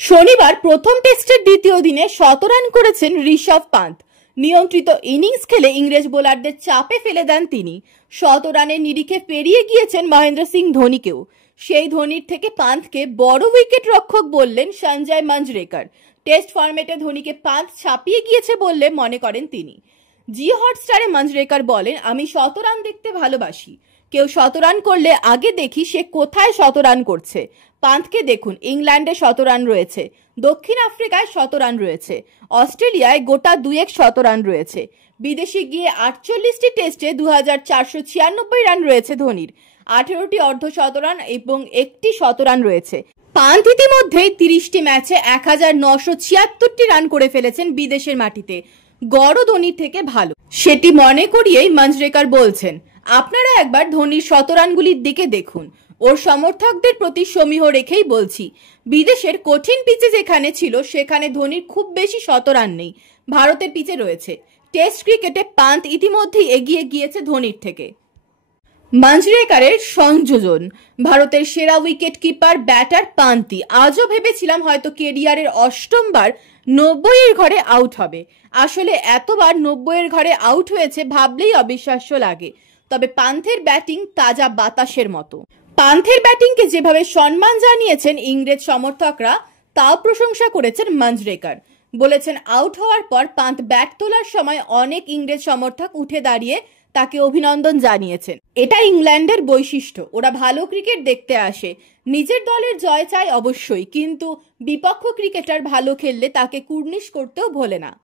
শনিবার প্রথম টেস্টের দ্বিতীয় দিনে ১৭ রান করেছেন ঋষভ পান্থ। নিয়ন্ত্রিত ইনিংস খেলে ইংরেজ বোলারদের চাপে ফেলে দেন তিনি। ১৭ রানের নিরিখে পেরিয়ে গিয়েছেন মহেন্দ্র সিং ধোনিকেও। সেই ধোনির থেকে পান্থকে বড় উইকেট রক্ষক বললেন সঞ্জয় মঞ্জরেকর। টেস্ট ফরম্যাটে ধোনিকে পান্থ ছাপিয়ে গিয়েছে বললে মনে করেন তিনি। জি হটস্টারে মঞ্জরেকর বলেন, আমি ১৭ রান দেখতে ভালোবাসি। কেউ ১৭ রান করলে আগে দেখি সে কোথায় ১৭ রান করছে। পান্থকে দেখুন, ইংল্যান্ডে ১৭ রান রয়েছে, দক্ষিণ আফ্রিকায় ১৭ রান রয়েছে, অস্ট্রেলিয়ায় গোটা দুয়েক ১৭ রান রয়েছে। বিদেশে গিয়ে ৪৮টি টেস্টে ২,৪৯৬ রান রয়েছে ধোনির। ১৮টি অর্ধশতরান এবং একটি শতরান রয়েছে। পান্থ ইতিমধ্যেই ৩০টি ম্যাচে ১,৯৭৬টি রান করে ফেলেছেন বিদেশের মাটিতে। গড় ধোনির থেকে ভালো, সেটি মনে করিয়েই মঞ্জরেকর বলছেন, আপনারা একবার ধোনির ১০০ রানগুলির দিকে দেখুন। ওর সমর্থকদের প্রতি সমীহ রেখেই বলছি, বিদেশের কঠিন পিচে যেখানে ছিল সেখানে ধোনির খুব বেশি ১০০ রান নেই, ভারতের পিচে রয়েছে। টেস্ট ক্রিকেটে পান্থ ইতিমধ্যেই এগিয়ে গিয়েছে ধোনির থেকে। মঞ্জরেকরের সংযোজন, ভারতের সেরা উইকেট কিপার ব্যাটার পান্থই। আজও ভেবেছিলাম হয়তো কেরিয়ারের অষ্টমবার ৯০-এর ঘরে আউট হবে। আসলে এতবার ৯০-এর ঘরে আউট হয়েছে ভাবলেই অবিশ্বাস্য লাগে। তবে পান্থের ব্যাটিং তাজা বাতাসের মতো। পান্থের ব্যাটিংকে যেভাবে সম্মান জানিয়েছেন ইংরেজ সমর্থকরা, তাও প্রশংসা করেছেন মঞ্জরেকর। বলেছেন, আউট হওয়ার পর পান্থ ব্যাট তোলার সময় অনেক ইংরেজ সমর্থক উঠে দাঁড়িয়ে তাকে অভিনন্দন জানিয়েছেন। এটা ইংল্যান্ডের বৈশিষ্ট্য, ওরা ভালো ক্রিকেট দেখতে আসে, নিজের দলের জয় চায় অবশ্যই, কিন্তু বিপক্ষ ক্রিকেটার ভালো খেললে তাকে কুর্নিশ করতেও ভোলে না।